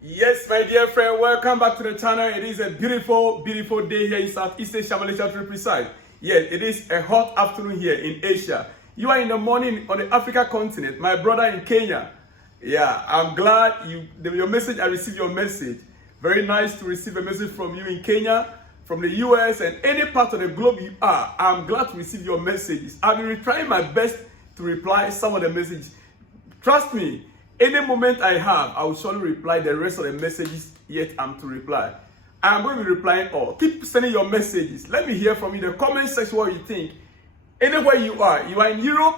Yes, my dear friend, welcome back to the channel. It is a beautiful, beautiful day here in Southeast Asia, Malaysia to be precise. Yes, it is a hot afternoon here in Asia. You are in the morning on the Africa continent, my brother in Kenya. Yeah, I'm glad your message, I received your message. Very nice to receive a message from you in Kenya, from the US, and any part of the globe you are. I'm glad to receive your messages. I've been trying my best to reply some of the messages. Trust me, any moment I have, I will surely reply the rest of the messages yet I'm to reply. I'm going to be replying all. Keep sending your messages. Let me hear from you in the comment section what you think. Anywhere you are in Europe,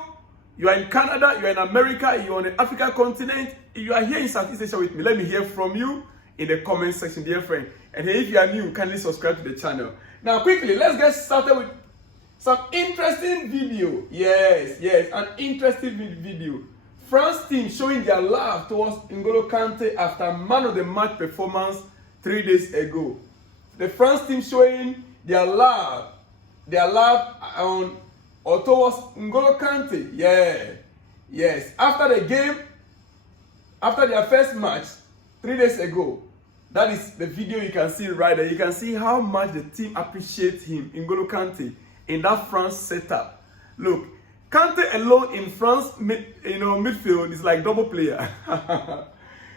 you are in Canada, you are in America, you are on the African continent, you are here in Southeast Asia with me. Let me hear from you in the comment section, dear friend. And if you are new, kindly subscribe to the channel. Now quickly, let's get started with some interesting video. Yes, an interesting video. France team showing their love towards N'Golo Kante after man of the match performance 3 days ago. The France team showing their love on or towards N'Golo Kante. Yes. After the game, after their first match 3 days ago, that is the video you can see right there. You can see how much the team appreciates him, N'Golo Kante, in that France setup. Look. Kante alone in France, midfield is like double player.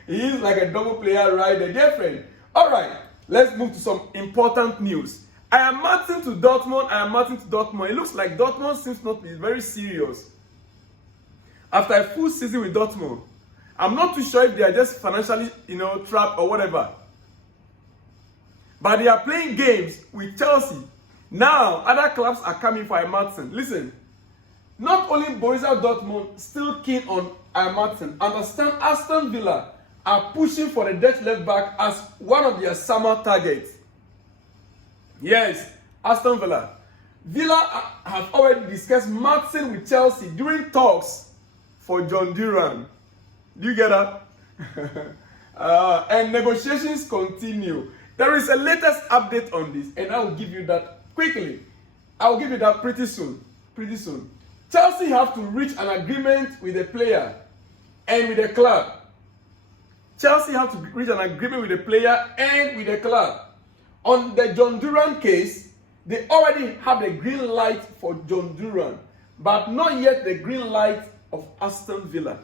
He is like a double player right there, dear friend. All right, let's move to some important news. I am Maatsen to Dortmund. It looks like Dortmund seems not to be very serious. After a full season with Dortmund, I'm not too sure if they are just financially, trapped or whatever. But they are playing games with Chelsea. Now, other clubs are coming for Maatsen. Listen. Not only Borussia Dortmund still keen on Maatsen, understand Aston Villa are pushing for the Dutch left back as one of their summer targets. Yes, Aston Villa. Villa have already discussed Maatsen with Chelsea during talks for John Duran. Do you get that? And negotiations continue. There is a latest update on this, and I will give you that quickly. I will give you that pretty soon. Chelsea have to reach an agreement with the player and with the club. Chelsea have to reach an agreement with the player and with the club. On the John Duran case, they already have the green light for John Duran, but not yet the green light of Aston Villa.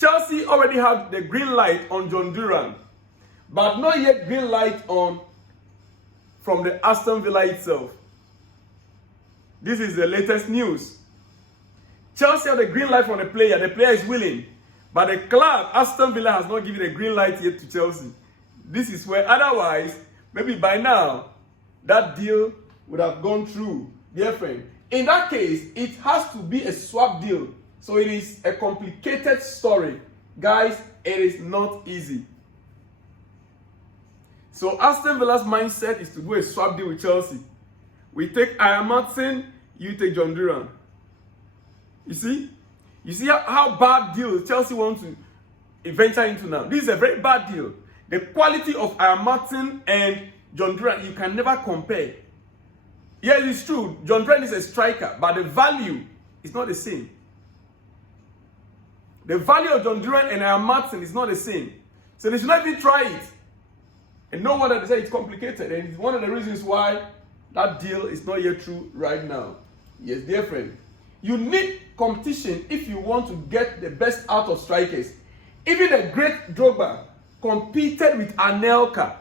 Chelsea already have the green light on John Duran, but not yet green light from the Aston Villa itself. This is the latest news. Chelsea have the green light from the player. The player is willing. But the club, Aston Villa, has not given a green light yet to Chelsea. This is where otherwise, maybe by now, that deal would have gone through. Dear friend, in that case, it has to be a swap deal. So it is a complicated story. Guys, it is not easy. So Aston Villa's mindset is to do a swap deal with Chelsea. We take Maatsen, you take John Duran. You see how bad deal Chelsea wants to venture into now. This is a very bad deal. The quality of Maatsen and John Duran, you can never compare. Yes, it's true. John Duran is a striker, but the value is not the same. The value of John Duran and Maatsen is not the same. So they should not even try it. And no wonder they say it's complicated. And it's one of the reasons why that deal is not yet true right now. Yes, dear friend. You need competition if you want to get the best out of strikers. Even the great Drogba competed with Anelka.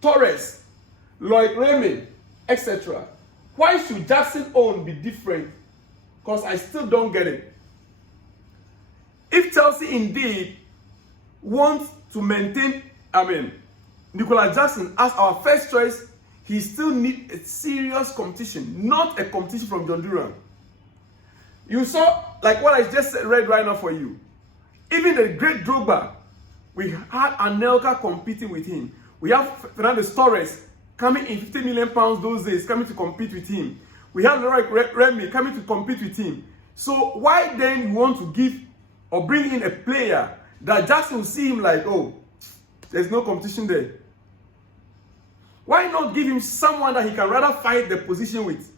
Torres, Lloyd Raymond, etc. Why should Jackson Owen be different? Because I still don't get it. If Chelsea indeed wants to maintain Nicolas Jackson as our first choice, he still needs a serious competition, not a competition from John Duran. You saw, like what I just read right now for you. Even the great Drogba, we had Anelka competing with him. We have Fernando Torres coming in £50 million those days, coming to compete with him. We have Remy coming to compete with him. So why then you want to give or bring in a player that Jackson will see him like, oh, there's no competition there? Why not give him someone that he can rather fight the position with?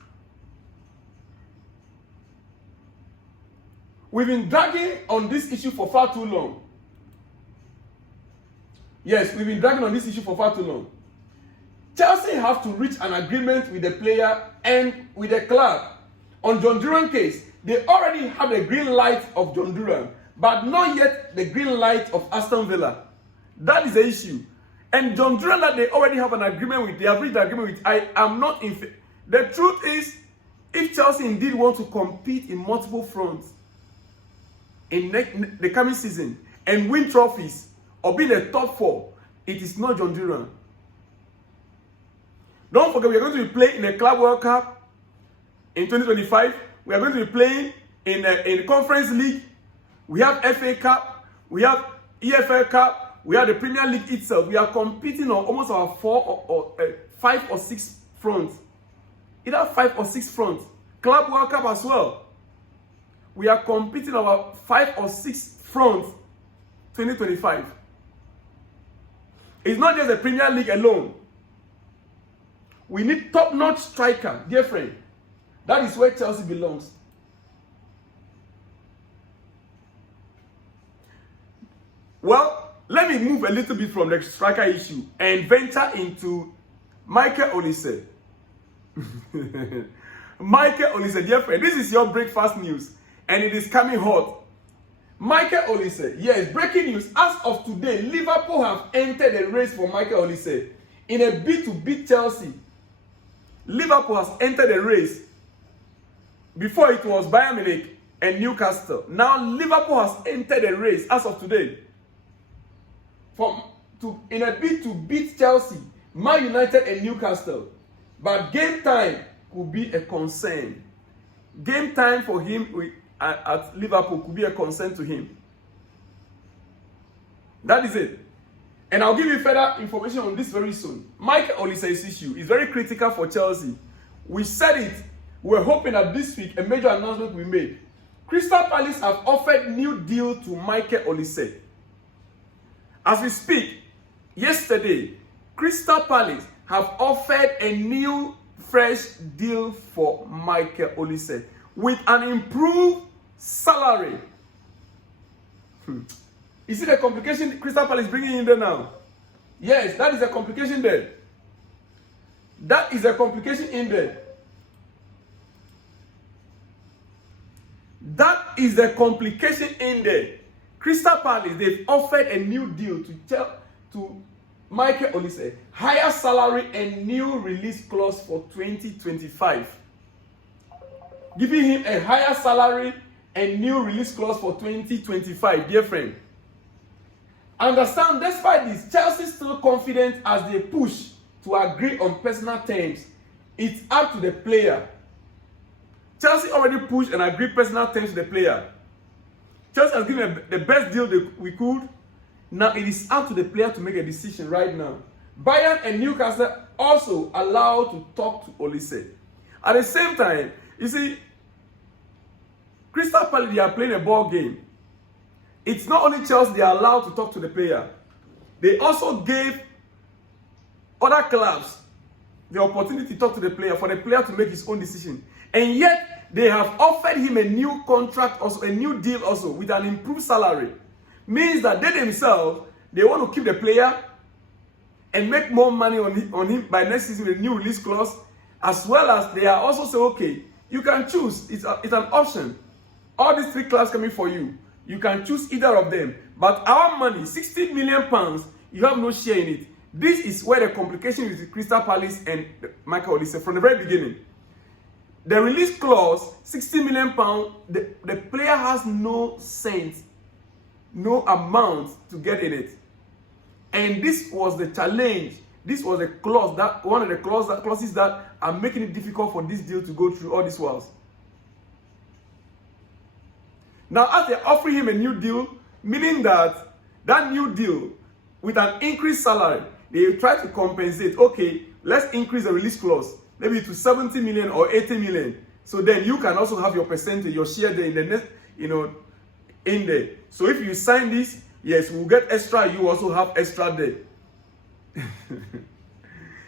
We've been dragging on this issue for far too long. Yes, we've been dragging on this issue for far too long. Chelsea have to reach an agreement with the player and with the club. On John Duran case, they already have the green light of John Duran, but not yet the green light of Aston Villa. That is the issue. And John Duran that they already have an agreement with, they have reached an agreement with, I am not in favor. The truth is, if Chelsea indeed want to compete in multiple fronts in the coming season and win trophies or be in the top 4, it is not John Duran. Don't forget, we are going to be playing in the Club World Cup in 2025. We are going to be playing in the Conference League. We have FA Cup. We have EFL Cup. We have the Premier League itself. We are competing on almost our 5 or 6 fronts. Either 5 or 6 fronts. Club World Cup as well. We are competing on our 5 or 6 fronts 2025. It's not just the Premier League alone. We need top-notch striker, dear friend. That is where Chelsea belongs. Well, let me move a little bit from the striker issue and venture into Michael Olise. Michael Olise, dear friend, this is your breakfast news and it is coming hot. Michael Olise, yes, breaking news. As of today, Liverpool have entered the race for Michael Olise in a bid to beat Chelsea. Liverpool has entered the race. Before it was Bayern Munich and Newcastle. Now Liverpool has entered the race as of today. In a bid to beat Chelsea, Man United and Newcastle. But game time could be a concern. Game time for him at Liverpool could be a concern to him. That is it. And I'll give you further information on this very soon. Michael Olise's issue is very critical for Chelsea. We said it. We're hoping that this week a major announcement will be made. Crystal Palace have offered new deal to Michael Olise. As we speak, yesterday, Crystal Palace have offered a new fresh deal for Michael Olise with an improved salary. You see the complication Crystal Palace is bringing in there now? Yes, that is a complication there. That is a complication in there. That is the complication in there. Crystal Palace, they've offered a new deal to Michael Olise. Higher salary and new release clause for 2025. Giving him a higher salary and new release clause for 2025, dear friend. Understand, despite this, Chelsea is still confident as they push to agree on personal terms. It's up to the player. Chelsea already pushed and agreed personal terms to the player. Chelsea has given the best deal we could. Now it is up to the player to make a decision right now. Bayern and Newcastle also allowed to talk to Olise. At the same time, you see, Crystal Palace, they are playing a ball game. It's not only Chelsea they are allowed to talk to the player. They also gave other clubs the opportunity to talk to the player for the player to make his own decision. And yet, they have offered him a new contract, also a new deal also with an improved salary. Means that they themselves, they want to keep the player and make more money on him by next season with a new release clause, as well as they are also saying, okay, you can choose. It's an option. All these 3 clubs coming for you. You can choose either of them. But our money, 60 million pounds, you have no share in it. This is where the complication with Crystal Palace and Michael Olise from the very beginning. The release clause, 60 million pounds, the player has no cent, no amount to get in it. And this was the challenge. This was a clause that one of the clauses that are making it difficult for this deal to go through all these whiles. Now, as they're offering him a new deal, meaning that new deal with an increased salary, they try to compensate. Okay, let's increase the release clause, maybe to 70 million or 80 million. So then you can also have your percentage, your share there in the next, in there. So if you sign this, yes, we'll get extra. You also have extra there.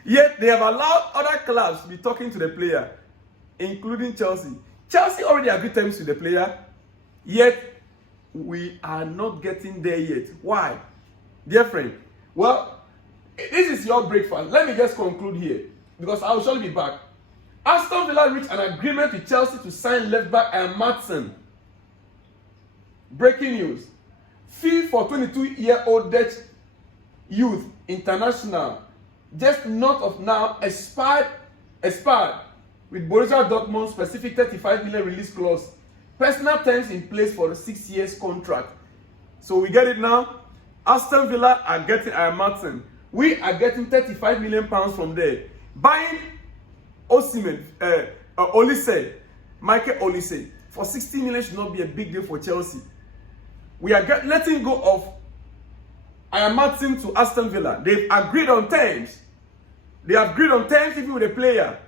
Yet they have allowed other clubs to be talking to the player, including Chelsea. Chelsea already agreed terms with the player. Yet, we are not getting there yet. Why? Dear friend, well, this is your breakfast. Let me just conclude here, because I will surely be back. Aston Villa reached an agreement with Chelsea to sign left back Maatsen. Breaking news. Fee for 22-year-old Dutch youth international, just north of now, expired with Borussia Dortmund's specific 35 million release clause. Personal terms in place for a 6 years contract. So we get it now. Aston Villa are getting Maatsen. We are getting 35 million pounds from there. Buying Olise, Michael Olise, for 60 million should not be a big deal for Chelsea. We are letting go of Maatsen to Aston Villa. They've agreed on terms. They have agreed on terms even with the player.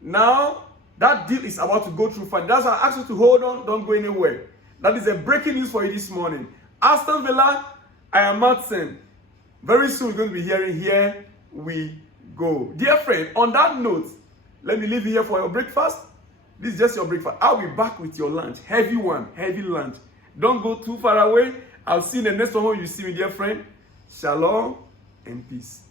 Now, that deal is about to go through fine. That's why I asked you to hold on, don't go anywhere. That is a breaking news for you this morning. Aston Villa, Maatsen. Very soon we're going to be hearing Here We Go. Dear friend, on that note, let me leave you here for your breakfast. This is just your breakfast. I'll be back with your lunch. Heavy one, heavy lunch. Don't go too far away. I'll see you in the next one when you see me, dear friend. Shalom and peace.